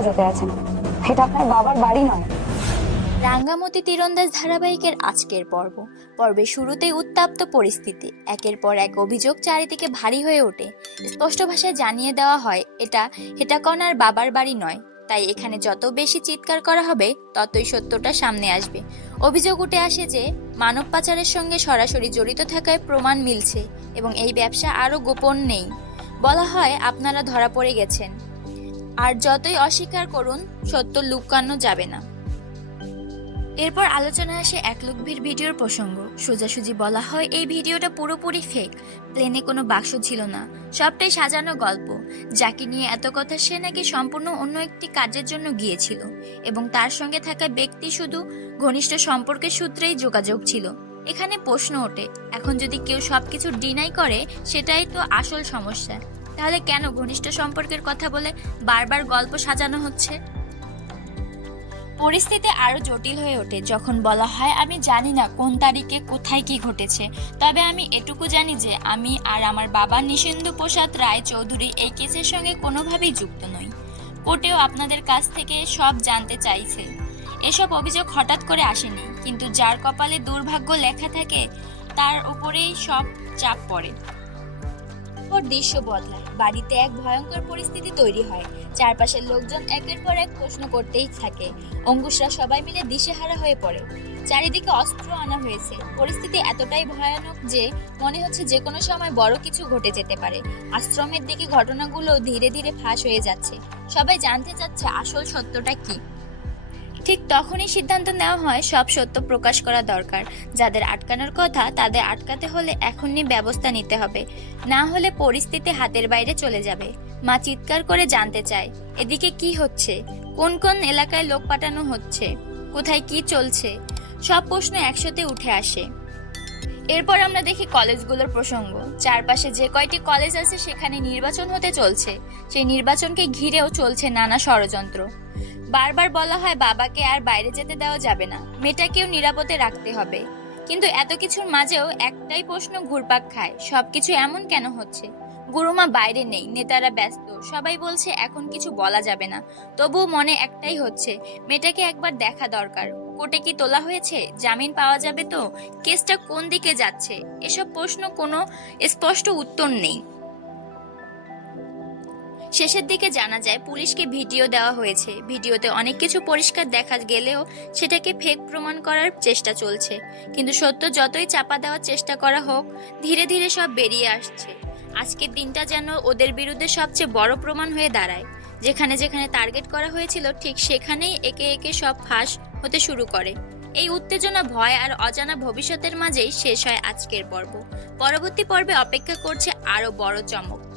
অজতে আছেন। এটা আপনার বাবার বাড়ি নয়। রাঙ্গামতি তীরন্দাজ ধারাবাহিকের আজকের পর্ব। পর্বের শুরুতেই উত্তাপ্ত পরিস্থিতি। একের পর এক অভিযোগ চারিদিকে ভারী হয়ে ওঠে। স্পষ্ট ভাষায় জানিয়ে দেওয়া হয়, এটা হেটাকনার বাবার বাড়ি নয়। তাই এখানে যত বেশি চিৎকার করা হবে, ততই সত্যটা সামনে আসবে। অভিযোগ উঠে আসে যে, মানব পাচারের সঙ্গে সরাসরি জড়িত থাকায় প্রমাণ মিলছে এবং এই ব্যবসা আরও গোপন নেই। বলা হয়, আপনারা ধরা পড়ে গেছেন। আর যতই অস্বীকার করুন, সত্য লুকানো যাবে না। এরপর আলোচনায় আসে এক লোকভির ভিডিওর প্রসঙ্গ। সোজাসুজি বলা হয়, এই ভিডিওটা পুরোপুরি ফেক প্লেনে কোনো বাক্স ছিল না। সবটাই সাজানো গল্প। যাকে নিয়ে এত কথা সে নাকি সম্পূর্ণ অন্য একটি কাজের জন্য গিয়েছিল। এবং তার সঙ্গে থাকা ব্যক্তি শুধু ঘনিষ্ঠ সম্পর্কের সূত্রেই যোগাযোগ ছিল। এখানে প্রশ্ন ওঠে, এখন যদি কেউ সবকিছু ডিনাই করে, সেটাই তো আসল সমস্যা। তাহলে কেন ঘনিষ্ঠ সম্পর্কের কথা বলে বারবার গল্প সাজানো হচ্ছে? পরিস্থিতি আরও জটিল হয়ে ওঠে। যখন বলা হয়, আমি জানি না কোন তারিখে কোথায় কি ঘটেছে, তবে আমি এটুকু জানি যে আমি আর আমার বাবা নিষেন্দু প্রসাদ রায় চৌধুরী এই কেসের সঙ্গে কোনোভাবেই যুক্ত নই। কোর্টেও আপনাদের কাছ থেকে সব জানতে চাইছে। এসব অভিযোগ হঠাৎ করে আসেনি, কিন্তু যার কপালে দুর্ভাগ্য লেখা থাকে, তার উপরেই সব চাপ পড়ে। পর দৃশ্য বদলায়। বাড়িতে এক ভয়ঙ্কর পরিস্থিতি তৈরি হয়। চারপাশের লোকজন একের পর এক প্রশ্ন করতেই থাকে। অঙ্কুশরা সবাই মিলে দিশেহারা হয়ে পড়ে। চারিদিকে অস্ত্র আনা হয়েছে। পরিস্থিতি এতটাই ভয়ানক যে মনে হচ্ছে যে কোনো সময় বড় কিছু ঘটে যেতে পারে। আশ্রমের দিকে ঘটনাগুলো ধীরে ধীরে ফাঁস হয়ে যাচ্ছে। সবাই জানতে চাচ্ছে আসল সত্যটা কি। ঠিক তখনই সিদ্ধান্ত নেওয়া হয়, সব সত্য প্রকাশ করা দরকার। যাদের আটকানোর কথা, তাদের আটকাতে হলে এখনই ব্যবস্থা নিতে হবে। না হলে পরিস্থিতি হাতের বাইরে চলে যাবে। মা চিৎকার করে জানতে চায়, এদিকে কি হচ্ছে? কোন কোন এলাকায় লোক পাঠানো হচ্ছে? কোথায় কি চলছে? সব প্রশ্ন একসাথে উঠে আসে। এরপর আমরা দেখি কলেজগুলোর প্রসঙ্গ। চারপাশে যে কয়টি কলেজ আছে, সেখানে নির্বাচন হতে চলছে। সেই নির্বাচনকে ঘিরেও চলছে নানা ষড়যন্ত্র। বারবার বলা হয় বাবাকে আর বাইরে যেতে দেওয়া যাবে না। মেয়েটাকেও নিরাপদে রাখতে হবে। কিন্তু এত কিছুর মাঝেও একটাই প্রশ্ন ঘুরপাক খায়, সবকিছু এমন কেন হচ্ছে? গুরুমা বাইরে নেই, নেতারা ব্যস্ত, সবাই বলছে এখন কিছু বলা যাবে না। তবুও মনে একটাই হচ্ছে, মেয়েটাকে একবার দেখা দরকার। কোর্টে কি তোলা হয়েছে? জামিন পাওয়া যাবে তো? কেসটা কোন দিকে যাচ্ছে? এসব প্রশ্ন কোনো স্পষ্ট উত্তর নেই। শেষের দিকে জানা যায় পুলিশকে ভিডিও দেওয়া হয়েছে। ভিডিওতে অনেক কিছু পরিষ্কার দেখা গেলেও সেটাকে ফেক প্রমাণ করার চেষ্টা চলছে। কিন্তু সত্য যতই চাপা দেওয়ার চেষ্টা করা হোক, ধীরে ধীরে সব বেরিয়ে আসছে। আজকের দিনটা যেন ওদের বিরুদ্ধে সবচেয়ে বড় প্রমাণ হয়ে দাঁড়ায়। যেখানে যেখানে টার্গেট করা হয়েছিল, ঠিক সেখানেই একে একে সব ফাঁস হতে শুরু করে। এই উত্তেজনা, ভয় আর অজানা ভবিষ্যতের মাঝেই শেষ হয় আজকের পর্ব। পরবর্তী পর্বে অপেক্ষা করছে আরও বড় চমক।